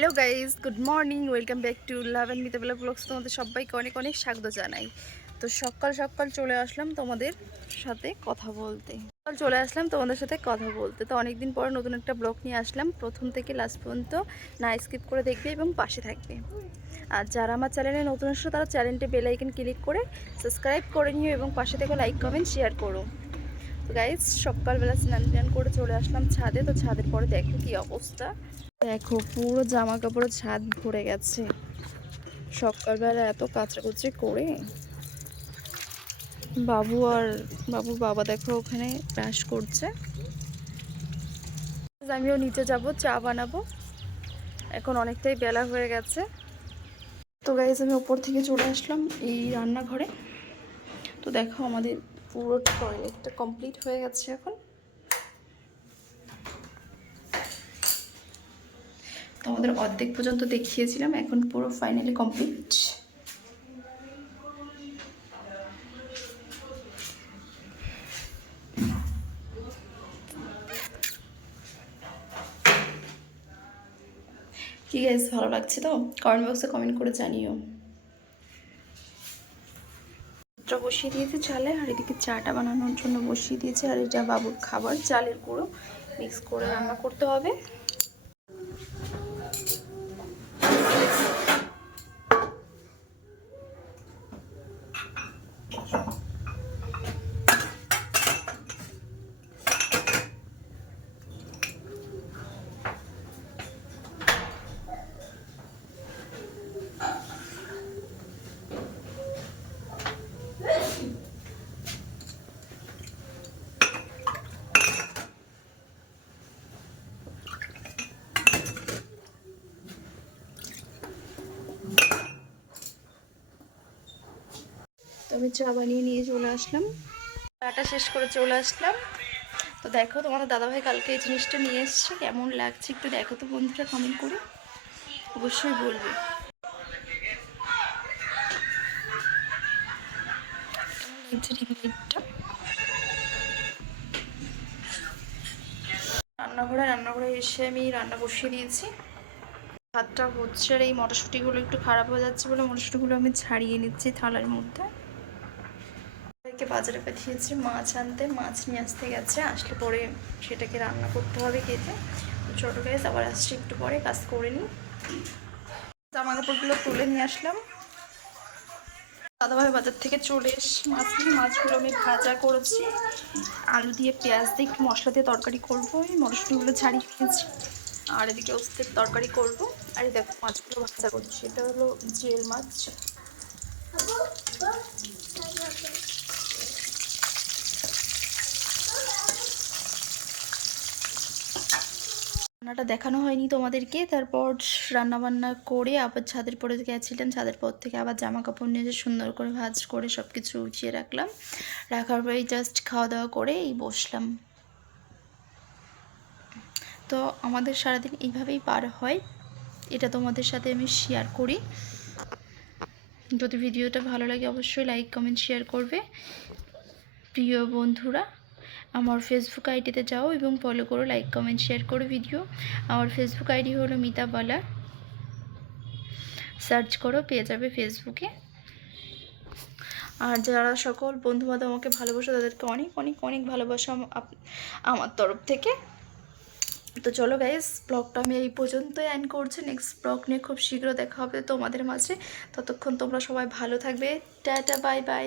Hello guys good morning, welcome back to love and Mitabela blogs. তোমাদের সবাইকে অনেক অনেক স্বাগত জানাই। তো সকাল সকাল চলে আসলাম তোমাদের সাথে কথা বলতে। সকাল চলে আসলাম তোমাদের সাথে কথা বলতে। তো অনেকদিন পর নতুন একটা ব্লগ নিয়ে আসলাম। প্রথম থেকে লাস্ট পর্যন্ত না স্কিপ করে দেখবে এবং পাশে থাকবে। আর যারা আমার চ্যানেলে নতুন আসছো, তারা চ্যানেলটি বেল আইকন ক্লিক করে সাবস্ক্রাইব করে নিও এবং পাশে থেকে লাইক কমেন্ট শেয়ার করো। তো গাইজ সকালবেলা স্নান টান করে চলে আসলাম ছাদে। তো ছাদের পরে দেখো কী অবস্থা। দেখো, পুরো জামা কাপড়ের ছাদ ভরে গেছে। সকালবেলা এত কাচাকুচি করে। বাবু আর বাবু বাবা দেখো ওখানে ব্রাশ করছে। আমিও নিচে যাব, চা বানাবো। এখন অনেকটাই বেলা হয়ে গেছে। তো গাইজ আমি ওপর থেকে চলে আসলাম এই রান্নাঘরে। তো দেখো আমাদের পুরো টয়লেটটা কমপ্লিট হয়ে গেছে এখন। তো আমাদের অর্ধেক পর্যন্ত দেখিয়েছিলাম, এখন পুরো ফাইনালি কমপ্লিট কি গাইজ ভালো লাগছে তো? কমেন্ট বক্সে কমেন্ট করে জানিও। বসিয়ে দিয়েছি চালে, আর এদিকে চাটা বানানোর জন্য বসিয়ে দিয়েছি, আর এটা বাবুর খাবার, চালের গুঁড়ো মিক্স করে রান্না করতে হবে। তো আমি চা বানিয়ে নিয়ে চলে আসলাম। চাটা শেষ করে চলে আসলাম। তো দেখো, তোমাদের দাদাভাই কালকে এই জিনিসটা নিয়ে এসছে। কেমন লাগছে একটু দেখো তো বন্ধুরা কমেন্ট করে। অবশ্যই বলবে। রান্নাঘরে রান্নাঘরে এসে আমি রান্না বসিয়ে দিয়েছি। ভাতটা হচ্ছে আর এই মটরশুঁটিগুলো একটু খারাপ হয়ে যাচ্ছে বলে মটরশুঁটিগুলো আমি ছাড়িয়ে নিচ্ছি থালার মধ্যে। সবাইকে বাজারে পাঠিয়েছি, মাছ আনতে, মাছ নিয়ে আসতে গেছে, আসলে পরে সেটাকে রান্না করতে হবে কেটে ছোটো গ্যাস আবার আসছি একটু পরে, কাজ করে নিই। জামা কাপড়গুলো তুলে নিয়ে আসলাম। দাদাভাই বাজার থেকে চলে এসে, মাছ মাছগুলো আমি ভাজা করেছি। আলু দিয়ে পেঁয়াজ দিয়ে একটু মশলা দিয়ে তরকারি করব, এই মটরশুঁটিগুলো ছাড়িয়ে নিয়েছি। আর এদিকে ওস্তের তরকারি করব। আর দেখো মাছগুলো ভাজা করছি, এটা হলো জিয়েল মাছ। রান্নাটা দেখানো হয়নি তোমাদেরকে। তারপর রান্না বান্না করে আবার ছাদের পরে গেছিলাম। ছাদের পর থেকে আবার জামা কাপড় নিয়ে সুন্দর করে ভাজ করে সব কিছু উঠিয়ে রাখলাম। রাখার পরেই জাস্ট খাওয়া দাওয়া করে এই বসলাম। তো আমাদের সারাদিন এইভাবেই পার হয়। এটা তোমাদের সাথে আমি শেয়ার করি। যদি ভিডিওটা ভালো লাগে অবশ্যই লাইক কমেন্ট শেয়ার করবে। প্রিয় বন্ধুরা আমার ফেসবুক আইডিতে যাও এবং ফলো করো লাইক কমেন্ট শেয়ার করো ভিডিও আমার ফেসবুক আইডি হলো মিতা বালা। সার্চ করো, পেয়ে যাবে ফেসবুকে আর যারা সকল বন্ধু বান্ধব আমাকে ভালোবাসে, তাদেরকে অনেক অনেক অনেক ভালোবাসা আমার তরফ থেকে। তো চলো গাইস ব্লগটা আমি এই পর্যন্তই অ্যান্ড করছি। নেক্সট ব্লগ নিয়ে খুব শীঘ্র দেখা হবে তোমাদের মাঝে। ততক্ষণ তোমরা সবাই ভালো থাকবে। Tata bye bye